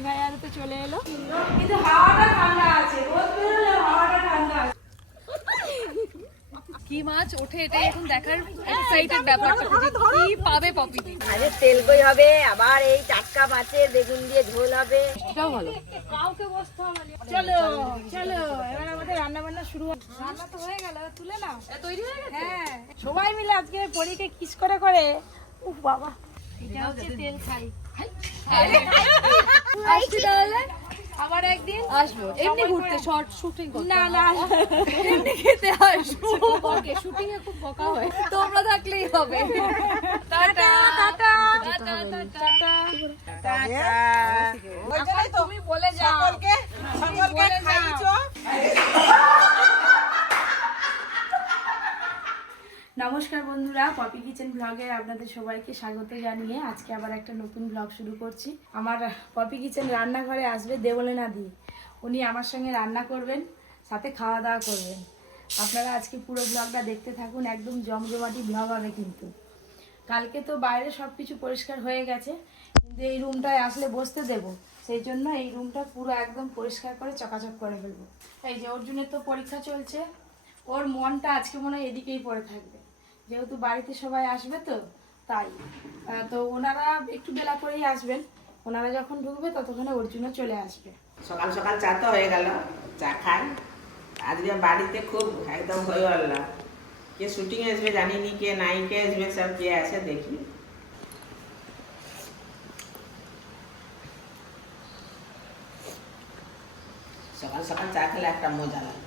দিদি ভাই আর তো চলে এলো। কিন্তু হাওয়াটা ঠান্ডা আছে রোদ বেরোলে হাওয়াটা ঠান্ডা আছে। কি মাছ? ওঠে এটাই এখন দেখার এক্সাইটেড ব্যাপারটা কি পাবে পপি? আরে তেল কই হবে আবার এই টাটকা মাছের বেগুন দিয়ে ঝোল হবে। এটাও ভালো। কাউকে বসতে হবে না। চলো চলো এবার আমাদের রান্না বান্না শুরু হবে। রান্না তো হয়ে গেল তুলে নাও। তৈরি হয়ে গেছে? হ্যাঁ সবাই মিলে আজকে পরীকে কিস করে করে উফ বাবা। এটা হচ্ছে তেল খাই। আসছি তাহলে? আবার একদিন? আসব। এমনি ঘুরতে শর্ট শুটিং না না এমনি খেতে আসব। ওকে শুটিং এ খুব বকা হয়। তোমরা থাকলেই হবে। Tata tata. Tata tata. তুমি বলে যাও। তুমি বলে যাও। নমস্কার বন্ধুরা, পপি কিচেন ব্লগে আপনাদের সবাইকে স্বাগত জানিয়ে আজকে আবার একটা নতুন ব্লগ শুরু করছি। আমার পপি কিচেন রান্নাঘরে আসবে দেবলেনা দি। উনি আমার সঙ্গে রান্না করবেন, সাথে খাওয়া দাওয়া করবেন। আপনারা আজকে পুরো ব্লগটা দেখতে থাকুন, একদম জমজমাটি ব্লগ হবে কিন্তু। কালকে তো বাইরে সব কিছু পরিষ্কার হয়ে গেছে, কিন্তু এই রুমটায় আসলে বসতে দেব। সেই জন্য এই রুমটা পুরো একদম পরিষ্কার করে চকাচক করে ফেলব। এই যে অর্জুনের তো পরীক্ষা চলছে, ওর মনটা আজকে মনে হয় এদিকেই পড়ে থাকবে। যেহেতু বাড়িতে সবাই আসবে তো, তাই। তো ওনারা একটু বেলা করেই আসবেন। ওনারা যখন ঢুকবে ততক্ষণে অর্জুনও চলে আসবে। সকাল সকাল চা তো হয়ে গেল, চা খাই। আজকে বাড়িতে খুব একদম হয়ে গেল। কে শুটিং আসবে জানিনি, কে নাই, কে আসবে, সব কে আছে দেখি। সকাল সকাল চা খেলে একটা মজা লাগে।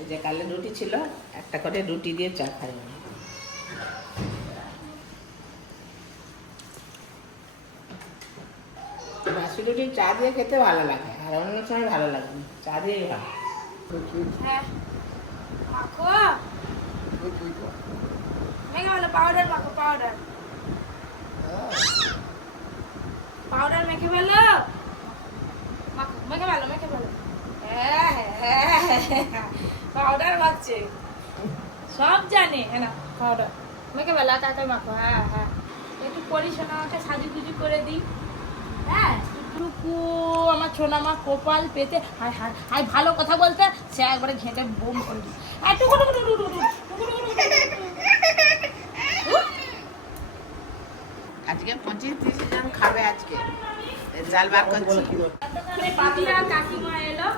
এই যে কালে রুটি ছিল, একটা করে রুটি দিয়ে চা খাই বাসি চা দিয়ে খেতে ভালো লাগে, আর অন্য সময় ভালো লাগে চা দিয়েই ভালো। হ্যাঁ। মাখো। বলো পাউডার পাউডার পাউডার মেখে মাখো, মেখে মেখে ফেলো। হ্যাঁ হ্যাঁ পাউডার সব জানে। হ্যাঁ পাউডার মেখে একা একাই মাখো। হ্যাঁ হ্যাঁ। একটু পরিচ্ছন্ন আমাকে সাজু গুজু করে দিই। হ্যাঁ টুকু আমার ছোনা মা কপাল পেতে হায় হায় হায় ভালো কথা বলতে সে একবারে ঘেঁটে বোম করে দিই টুকু। আজকে পঁচিশ তিরিশ জন খাবে আজকে জাল বার করছি মানে কাকিমা এলো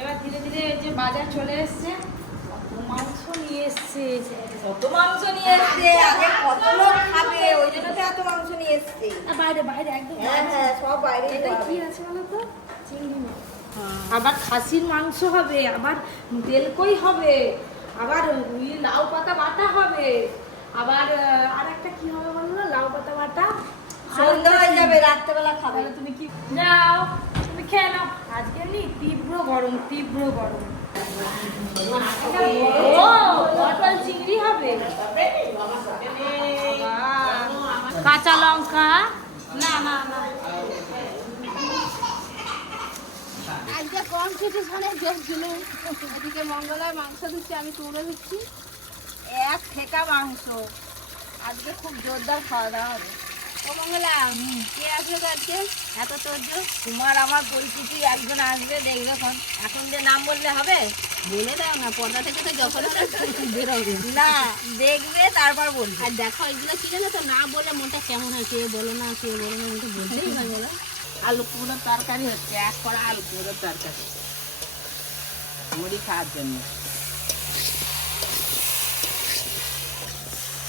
এবার ধীরে ধীরে যে বাজার চলে এসছে নিয়ে এসছে কত মাংস নিয়ে এসছে আগে কত লোক খাবে ওই জন্য তো এত মাংস নিয়ে এসছে। বাইরে বাইরে একদম হ্যাঁ হ্যাঁ সব বাইরে এটা কি আছে বলো তো? চিংড়ি আবার খাসির মাংস হবে আবার তেলকই হবে আবার ওই লাউ পাতা বাটা হবে আবার আর একটা কি হবে বলো না লাউ পাতা বাটা? সন্ধ্যা হয়ে যাবে রাত্রেবেলা খাবে। তুমি কি যাও তুমি খেয়ে নাও। আজকে নি তীব্র গরম তীব্র গরম। কাঁচা লঙ্কা? না না না। আজকে কম্পিটিশনে চলছিল এদিকে মঙ্গলায় মাংস দিচ্ছি, আমি তুলে দিচ্ছি। এক ঠেকা মাংস। আজকে খুব জোরদার খাওয়া দাওয়া হবে। ও মঙ্গলা কে আসবে আজকে এত তোর তোমার আমার পরিচিতি একজন আসবে দেখবে এখন এখন যে নাম বললে হবে বলে দাও না পর্দা থেকে তো যখন বেরোবে। না দেখবে তারপর বলবে। আর দেখো এগুলো কি জানো তো না বলে মনটা কেমন হয়? কে বলো না কে বলো না কিন্তু বলতেই বলো আলু কুমড়োর তরকারি হচ্ছে এক কড়া আলু কুমড়োর তরকারি। মুড়ি খাওয়ার জন্য।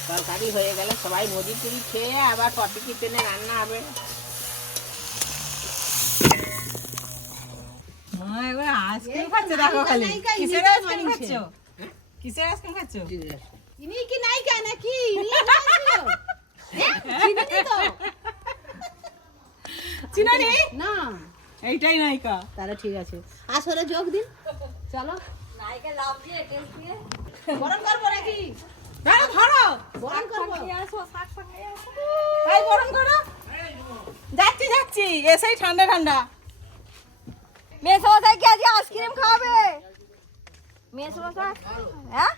তরকারি হয়ে গেলে সবাই মুড়ি টুড়ি খেয়ে আবার পটি কিচেনে রান্না হবে। চিনানি না। এইটাই নায়িকা তাহলে ঠিক আছে। আসরে যোগ দিন। চলো। নায়িকা লাভ দিয়ে দিয়ে। গরম করব নাকি? ধরো। ধরো করব। তাই করো। যাচ্ছি যাচ্ছি। এসেই ঠান্ডা ঠান্ডা। সমস্যায় কি আজকে আইসক্রিম খাওয়াবে মেয়ে সমস্যা হ্যাঁ?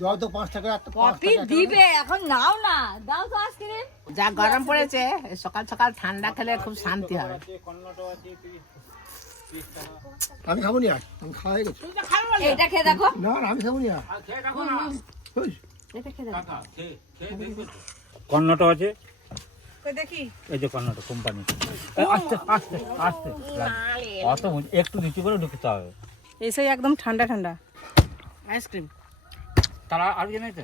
দাও তো পাঁচ টাকা একটা টাকা দিবে এখন নাও না। দাও তো আইসক্রিম যা গরম পড়েছে সকাল সকাল ঠান্ডা খেলে খুব শান্তি হবে আমি খাব নি আর আমি খাওয়া হয়ে গেছে। এটা খেয়ে দেখো। না না আমি খাব নি আর এটা খেয়ে দেখো কর্ণট আছে দেখি এই যে কর্ণট কোম্পানি আস্তে আস্তে আস্তে অত একটু নিচু করে ঢুকতে হবে এসে একদম ঠান্ডা ঠান্ডা আইসক্রিম তারা আর কি তো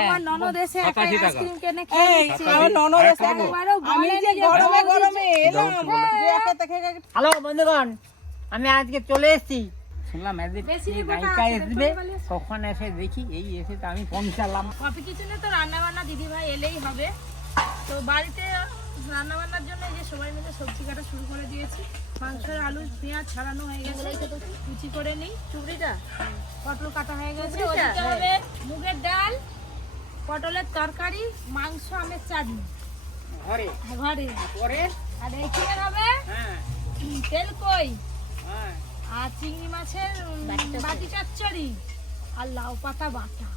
আমার ননদ এসে একাই আইসক্রিম কিনে খেয়ে আমার ননদ এসে একবারও আমি যে যে গরমে গরমে এলাম যে একাতে খেয়ে খেয়ে- হ্যালো বন্ধুগণ আমি আজকে চলে এসেছি শুনলাম এদের গায়িকা আসবে। তখন এসে দেখি এই এসে তো আমি পৌঁছালাম কফি কিচেনে তো রান্না বান্না দিদি ভাই এলেই হবে। তো বাড়িতে রান্না বান্নার জন্য এই যে সবাই মিলে সবজি কাটা শুরু করে দিয়েছি। মাংসের আলু পেঁয়াজ ছাড়ানো হয়ে গেছে। কুচি করে নিই। চুবড়িটা? পটল কাটা হয়ে গেছে। ওদিকে হবে মুগের ডাল পটলের তরকারি মাংস আমের চাটনি। ঘরে? ঘরে। পরে আর এখানে হবে হ্যাঁ। তেল কই? হ্যাঁ। আর চিংড়ি মাছের বাটি চচ্চড়ি আর লাউ পাতা বাটা।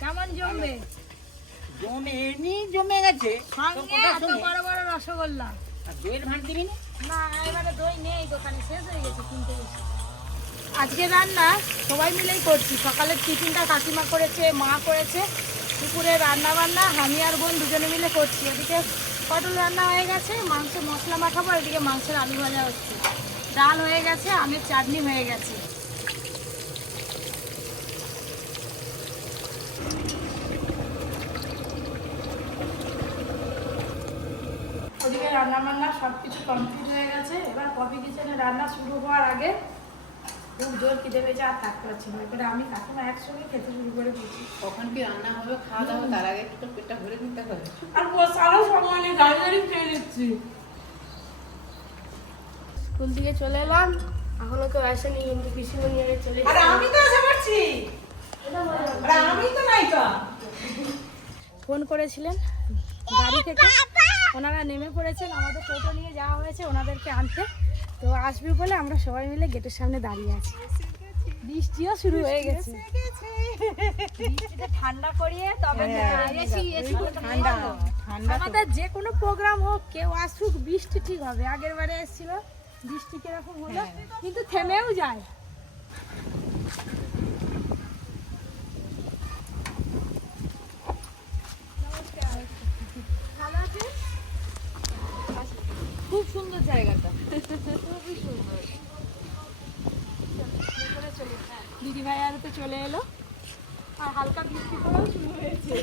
কেমন জমবে? জমে এমনি জমে গেছে। সঙ্গে এত বড় বড় রসগোল্লা। আর দইয়ের ভাঁট দিবি না? না এবারে দই নেই দোকানে শেষ হয়ে গেছে কিনতে গেছি আজকে রান্না সবাই মিলেই করছি। সকালের টিফিনটা কাকিমা করেছে মা করেছে। দুপুরে রান্না বান্না আমি আর বোন দুজনে মিলে করছি। ওদিকে পটল রান্না হয়ে গেছে মাংস মশলা মাখাবো এদিকে মাংসের আলু ভাজা হচ্ছে। ডাল হয়ে গেছে আমের চাটনি হয়ে গেছে। ওদিকে রান্না বান্না সব কিছু কমপ্লিট হয়ে গেছে। এবার কফি কিচেনে রান্না শুরু হওয়ার আগে খুব জোর খিদে পেয়েছে আর থাকতে পারছি না। এবারে আমি কাকিমা একসঙ্গে খেতে শুরু করে দিয়েছি। কখন কি রান্না হবে খাওয়া দাওয়া তার আগে একটু পেটটা ভরে নিতে হবে। আর বসারও সময় নেই গাড়ি গাড়ি খেয়ে নিচ্ছি। স্কুল থেকে চলে এলাম। এখনও কেউ আসেনি কিন্তু পিসিমণি আগে চলে আরে আমি তো পড়ছি আরে আমি তো নাই তো। ফোন করেছিলেন? গাড়ি থেকে ওনারা নেমে পড়েছেন আমাদের টোটো নিয়ে যাওয়া হয়েছে ওনাদেরকে আনতে। তো আসবে বলে আমরা সবাই মিলে গেটের সামনে দাঁড়িয়ে আছি। বৃষ্টিও শুরু হয়ে গেছে। ঠান্ডা করিয়ে তবে ঠান্ডা। আমাদের যে কোনো প্রোগ্রাম হোক কেউ আসুক বৃষ্টি ঠিক হবে। আগের বারে এসেছিল বৃষ্টি কীরকম হলো কিন্তু থেমেও যায়। খুব সুন্দর জায়গাটা। দিদি ভাই আর তো চলে এলো। আর হালকা বৃষ্টি পড়াও শুরু হয়েছে।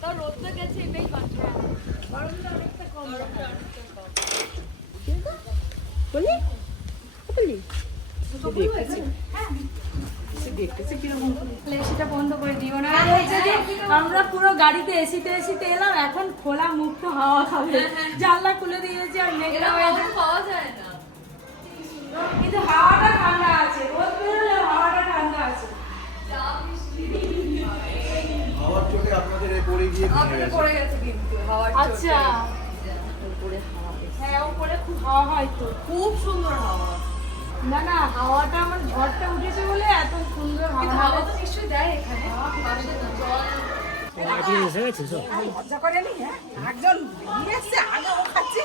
তো রোদটা গেছে এটাই কষ্ট গরমটা অনেকটা কম। বলি বলি বন্ধ করে দিও না। বলছে যে আমরা পুরো গাড়িতে এসিতে এসিতে এলাম এখন খোলা মুক্ত হাওয়া খাবে। জানলা খুলে দিয়েছি আর মেঘলা পাওয়া যায় না। কিন্তু হাওয়াটা ঠান্ডা আছে। রোদ বেরোলে হাওয়াটা ঠান্ডা আছে। খাওয়ার চোখে আপনাদের পড়ে গিয়ে পড়ে গেছে কিন্তু হাওয়ার আচ্ছা। হ্যাঁ উপরে খুব হাওয়া হয় তো। খুব সুন্দর হাওয়া। না না হাওয়াটা আমার ঝড়টা উঠেছে বলে এত সুন্দর হাওয়া হাওয়া তো নিশ্চয়ই দেয় এখানে। এসে মজা করে হ্যাঁ। একজন এসছে আগে ও খাচ্ছে।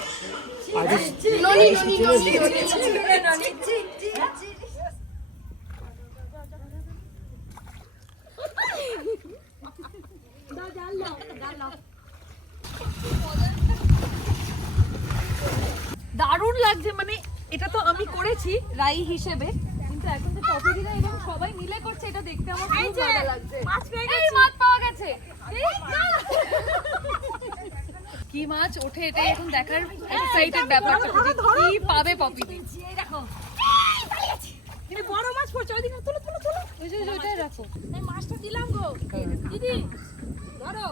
দারুণ লাগছে মানে এটা তো আমি করেছি রাই হিসেবে। কিন্তু এখন যে কফি এবং সবাই মিলে করছে এটা দেখতে আমার খুব ভালো লাগছে। মাছ পেয়ে গেছি। মাছ পাওয়া গেছে। কি মাছ ওঠে এটাই এখন দেখার এক্সাইটেড ব্যাপারটা কি পাবে পপি? দি এই দেখো। এই বড় মাছ পড়ছে ওইদিকে তুলো তুলো তুলো। ওই যে ওইটাই রাখো। এই মাছটা দিলাম গো। দিদি ধরো।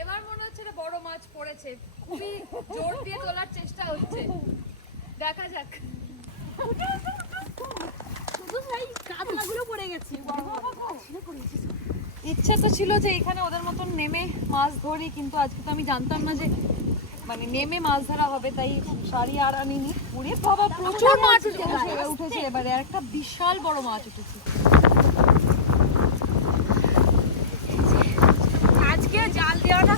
এবার মনে হচ্ছে এটা বড় মাছ পড়েছে। খুবই জোর দিয়ে তোলার চেষ্টা হচ্ছে। দেখা যাক। ইচ্ছা তো ছিল যে এখানে ওদের মতন নেমে মাছ ধরি, কিন্তু আজকে তো আমি জানতাম না যে মানে নেমে মাছ ধরা হবে, তাই শাড়ি আর আনিনি। উড়ে বাবা, প্রচুর মাছ উঠেছে। এবারে, আর একটা বিশাল বড় মাছ উঠেছে। আজকে জাল দেওয়াটা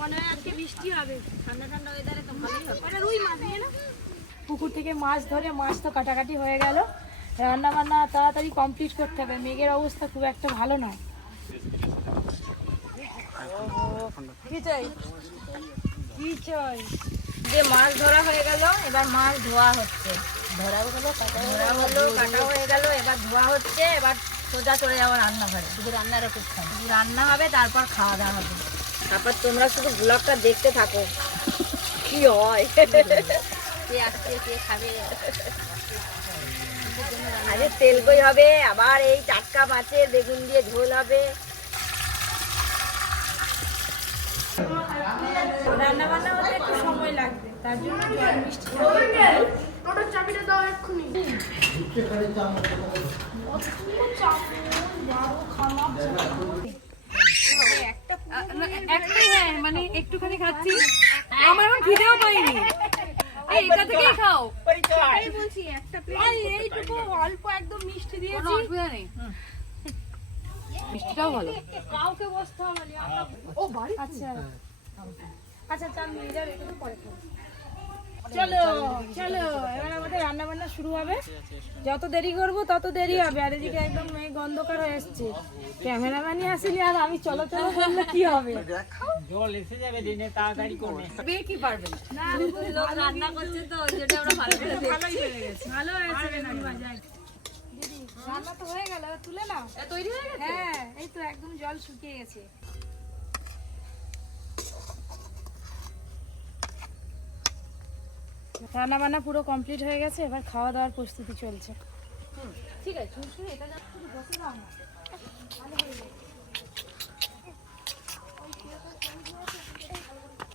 মনে হয় আজকে বৃষ্টি হবে। ঠান্ডা পুকুর থেকে মাছ ধরে, মাছ তো কাটাকাটি হয়ে গেল। রান্না বান্না তাড়াতাড়ি কমপ্লিট করতে হবে। মেঘের অবস্থা খুব একটা ভালো নয়। কি চাই? যে মাছ ধরা হয়ে গেল, এবার মাছ ধোয়া হচ্ছে। ধরাও হলো কাটাও ধরা হলো, কাটা হয়ে গেল, এবার ধোয়া হচ্ছে। এবার সোজা চলে যাব রান্নাঘরে। শুধু রান্নার অপেক্ষা শুধু রান্না হবে, তারপর খাওয়া দাওয়া হবে। তারপর তোমরা শুধু ব্লগটা দেখতে থাকো। কি হয়? কে আসছে কে খাবে? আরে তেল কই হবে? আবার এই টাটকা মাছের বেগুন দিয়ে ঝোল হবে। রান্না বান্না হতে একটু সময় লাগবে তার জন্য জল মিষ্টি একটাই হ্যাঁ মানে একটুখানি খাচ্ছি। আমার এখন খিদেও পাইনি। এটা থেকেই খাও। আর এইটুকু অল্প একদম মিষ্টি দিয়েছি। অসুবিধা নেই। মিষ্টিটাও ভালো। কাউকে বসতে হবে ও বাড়ি আচ্ছা। আচ্ছা চাল নিয়ে যাবে একটু পরে খাব। চলো চলো এবার আমাদের রান্না বান্না শুরু হবে। যত দেরি করব তত দেরি হবে। আর এদিকে একদম অন্ধকার হয়ে এসছে। ক্যামেরাম্যানই আসেনি আর আমি চলো চলো বললে কি হবে? বে কি পারবে? না লোক রান্না করছে তো যেটা আমরা ভালো করে ভালোই হয়ে গেছে। ভালো হয়েছে রান্না তো হয়ে গেল তুলে নাও। তৈরি হয়ে গেছে? হ্যাঁ এই তো একদম জল শুকিয়ে গেছে। রান্না বান্না পুরো কমপ্লিট হয়ে গেছে এবার খাওয়া দাওয়ার প্রস্তুতি চলছে। ঠিক আছে এটা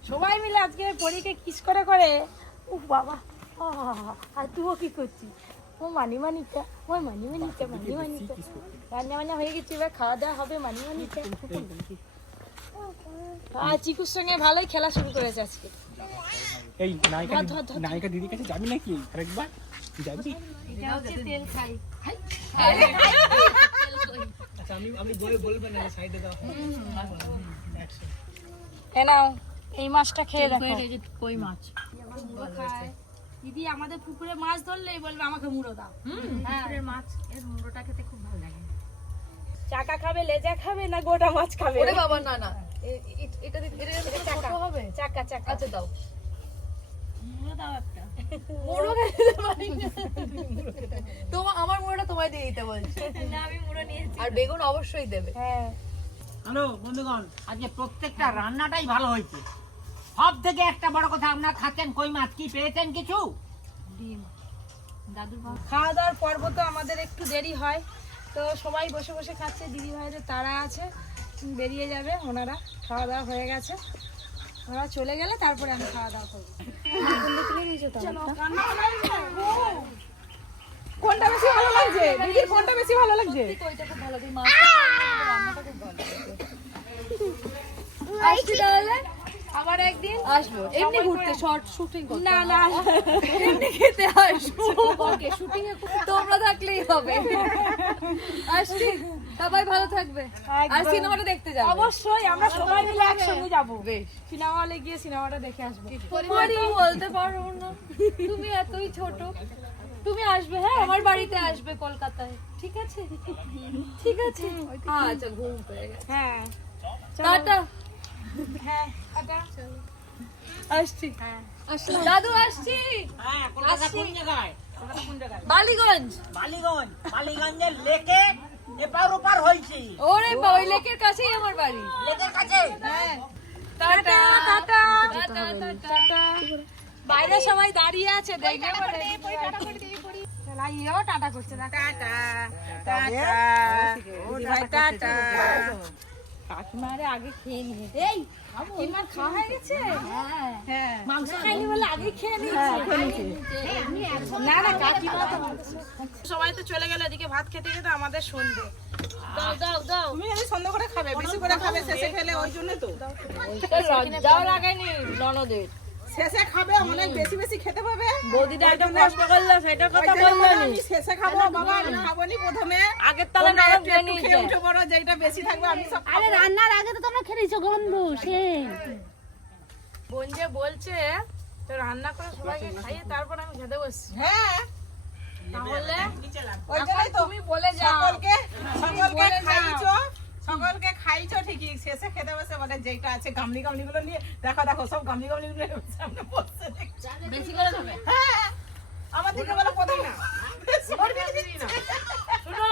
সবাই মিলে আজকে পরীকে কিস করে করে উফ বাবা আর তুইও কি করছিস? ও মানি মানিটা ও মানি মানিটা মানি মানিটা রান্না বান্না হয়ে গেছে এবার খাওয়া দাওয়া হবে মানি মানিটা আর চিকুর সঙ্গে ভালোই খেলা শুরু করেছে আজকে। এই নায়িকা। নায়িকা দিদির কাছে যাবি নাকি? আরেকবার। যাবি? তেল খাই। এ নাও এই মাছটা খেয়ে দেখো। কই মাছ? মুড়ো খায়। দিদি আমাদের পুকুরে মাছ ধরলেই বলবে আমাকে মুড়ো দাও। হ্যাঁ। মাছ এর মুড়োটা খেতে খুব ভালো লাগে। চাকা খাবে লেজা খাবে না গোটা মাছ খাবে? ওরে বাবা না না। এটা এটা চাকা। হবে? চাকা চাকা। আচ্ছা দাও। মুড়ো দাও একটা। মোড়ো খেতে পারি না। তোমার আমার মোড়োটা তোমায় দিয়ে দিতে বলছি। না আমি মুড়ো নিয়েছি। আর বেগুন অবশ্যই দেবে। হ্যালো বন্ধুগণ আজকে প্রত্যেকটা রান্নাটাই ভালো হয়েছে। সব থেকে একটা বড় কথা আপনারা খাচ্ছেন কই মাছ? কি পেয়েছেন কিছু? খাওয়া দাওয়ার পর্ব তো আমাদের একটু দেরি হয়। তো সবাই বসে বসে খাচ্ছে দিদি ভাইদের তারা আছে। বেরিয়ে যাবে ওনারা খাওয়া দাওয়া হয়ে গেছে। ওরা চলে গেলে তারপরে আমি খাওয়া দাওয়া করব। কোনটা বেশি ভালো লাগছে? দিদির কোনটা বেশি ভালো লাগছে? ওইটা খুব ভালো আবার একদিন? আসব। এমনি ঘুরতে শর্ট শুটিং করতে। না না এমনি খেতে আসব। ওকে শুটিং এ তোমরা থাকলেই হবে। আসছি। সবাই ভালো থাকবে। আর সিনেমাটা দেখতে যাব। অবশ্যই আমরা সবাই মিলে একসঙ্গে যাব। সিনেমা হলে গিয়ে সিনেমাটা দেখে আসব। বলতে পারব না। তুমি এতই ছোট। তুমি আসবে হ্যাঁ? আমার বাড়িতে আসবে কলকাতায়। ঠিক আছে? ঠিক আছে? আচ্ছা ঘুম পেয়ে গেছে। হ্যাঁ। টাটা। হ্যাঁ আসছি। আসছি দাদু আসছি। হ্যাঁ কলকাতা কোন জায়গায়? কলকাতা কোন জায়গায়? বালিগঞ্জ। বালিগঞ্জ বালিগঞ্জের লেকে এপার ওপার হয়েছে ওরে ওই লেকের কাছেই আমার বাড়ি। লেকের কাছে? হ্যাঁ। Tata tata tata. টাটা বাইরে সবাই দাঁড়িয়ে আছে টাটা করছে টাটা টাটা। কাকিমারে আগে খেয়ে নিয়ে এই কাকিমার খাওয়া হয়ে গেছে? হ্যাঁ। মাংস খাইনি বলে আগে খেয়ে নিয়েছে। না না কাকিমা তো সবাই তো চলে গেল এদিকে ভাত খেতে খেতে আমাদের সন্ধে। দাও দাও দাও। তুমি যদি সন্ধ্যা করে খাবে বেশি করে খাবে শেষে খেলে ওই জন্য তো। লজ্জাও লাগায়নি ননদের। শেষে খাবে অনেক বেশি বেশি খেতে পাবে। বৌদিটা একটু কষ্ট করল সেটা কথা বলল আমি শেষে খাব বাবা আমি খাব নি প্রথমে। আগের তলা তোমরা নরম একটু একটু খেয়ে উঠে পড়ো যেটা বেশি থাকবে আমি সব আরে রান্নার আগে তো তোমরা খেয়েছো গন্ধ সে। বোন যে বলছে তো রান্না করে সবাইকে খাইয়ে তারপর আমি খেতে বসছি। হ্যাঁ। তাহলে ওই জন্যই তুমি বলে যাও। সকলকে সকলকে খাইছো সকলকে খাইছো ঠিকই শেষে খেতে বসে মানে যেটা আছে গামলি গামলি গুলো নিয়ে দেখো দেখো সব গামলি গামলি গুলো সামনে বসে বেশি করে খাবে হ্যাঁ আমার দিকে বলো প্রথম। না। শুনো।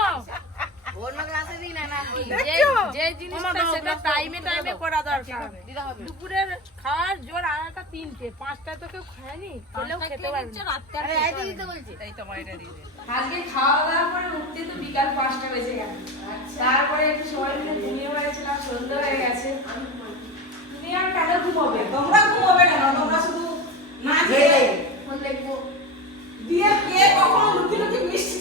যে যে জিনিসটা সেটা টাইমে টাইমে করা দরকার। দুপুরের খাওয়ার জোর তিনটে। পাঁচটা তো কেউ খায়নি খেলেও খেতে পারবে না। আজকে খাওয়া দাওয়া করে উঠতে তো বিকাল পাঁচটা বেজে গেল। তারপরে একটু সবাই মিলে ঘুমিয়ে পড়েছিলাম সন্ধ্যে হয়ে গেছে। তুমি আর কেন ঘুমোবে? তোমরা ঘুমোবে কেন? তোমরা শুধু না খেয়ে দিয়ে কে কখন লুকি লুকি মিষ্টি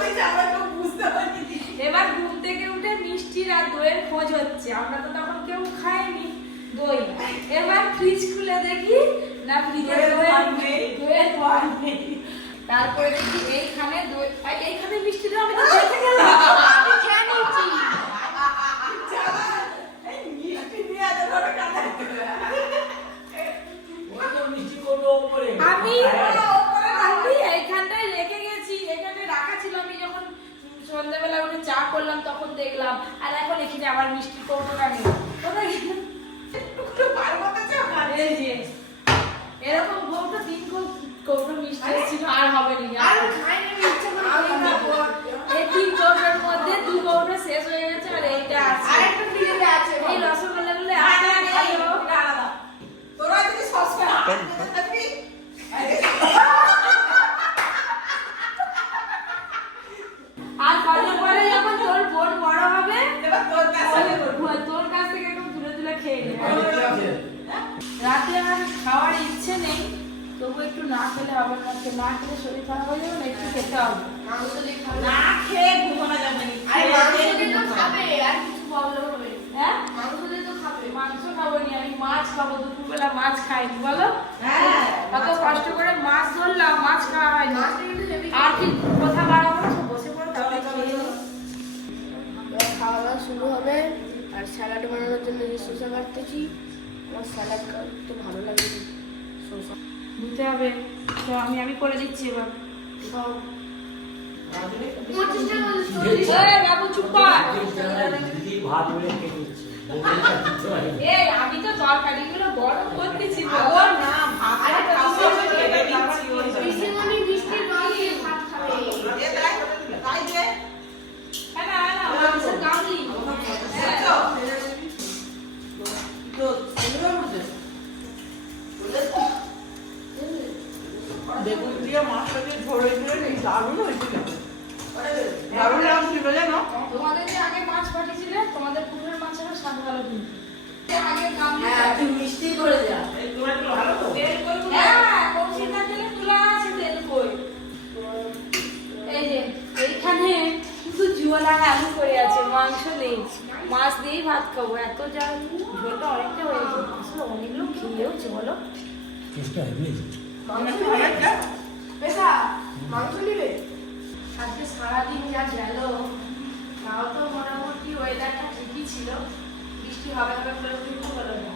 দিয়েছে আমরা তো বুঝতে পারিনি এবার ঘুম থেকে উঠে মিষ্টির আর দইয়ের খোঁজ হচ্ছে। আমরা তো তখন কেউ খাইনি দই। এবার ফ্রিজ খুলে দেখি না ফ্রিজে দইয়ের খোঁজ নেই। তারপরে দেখি এইখানে দই এইখানে মিষ্টি দই আমি তো দেখে গেলাম আমি খেয়ে নিয়েছি এই মিষ্টি দিয়ে এত বড় কাঁদা আমি আমি এইখানটায় রেখে গেছি এখানে রাখা ছিল আমি যখন সন্ধ্যাবেলা উঠে চা করলাম তখন দেখলাম আর এখন এখানে আবার মিষ্টি কৌটোটা নেই এরকম কৌটো তিন কৌটো মিষ্টি আর হবে না। আর খাইনি ইচ্ছা এই মাছ খাব দুপুরবেলা মাছ খাইনি বলো? হ্যাঁ কত কষ্ট করে মাছ ধরলাম মাছ খাওয়া হয় না আর কি কথা বাড়াবো বসে পড়ো তাহলে খাওয়া দাওয়া শুরু হবে আর স্যালাড বানানোর জন্য যে শসা কাটতেছি আমার স্যালাড কাটতে ভালো লাগে শসা। নিতে হবে। তো আমি আমি করে দিচ্ছি এবার। বাবু চুপ কর। এই আমি তো তরকারিগুলো বড় করতেছি না ভাত মাংস মাছ দিয়েই ভাত খাব এত যা ঝোলটা অনেকটা হয়ে গেছে। অনেকগুলো খেয়েওছে বলো? আজকে সারাদিন যা গেল তাও তো মোটামুটি ওয়েদারটা ঠিকই ছিল। বৃষ্টি হবে হবে করে কিন্তু হলো না।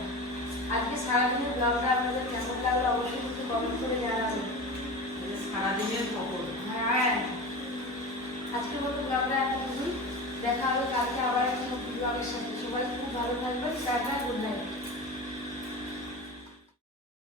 আজকে সারাদিনের ব্লগটা আপনাদের কেমন লাগল অবশ্যই কিন্তু কমেন্ট করে জানাবেন। সারাদিনের খবর। হ্যাঁ। আজকে মতো ব্লগটা এতটুকুই। দেখা হবে, কালকে আবার একটা নতুন ব্লগের সাথে সবাই খুব ভালো থাকবেন, টাটা গুড নাইট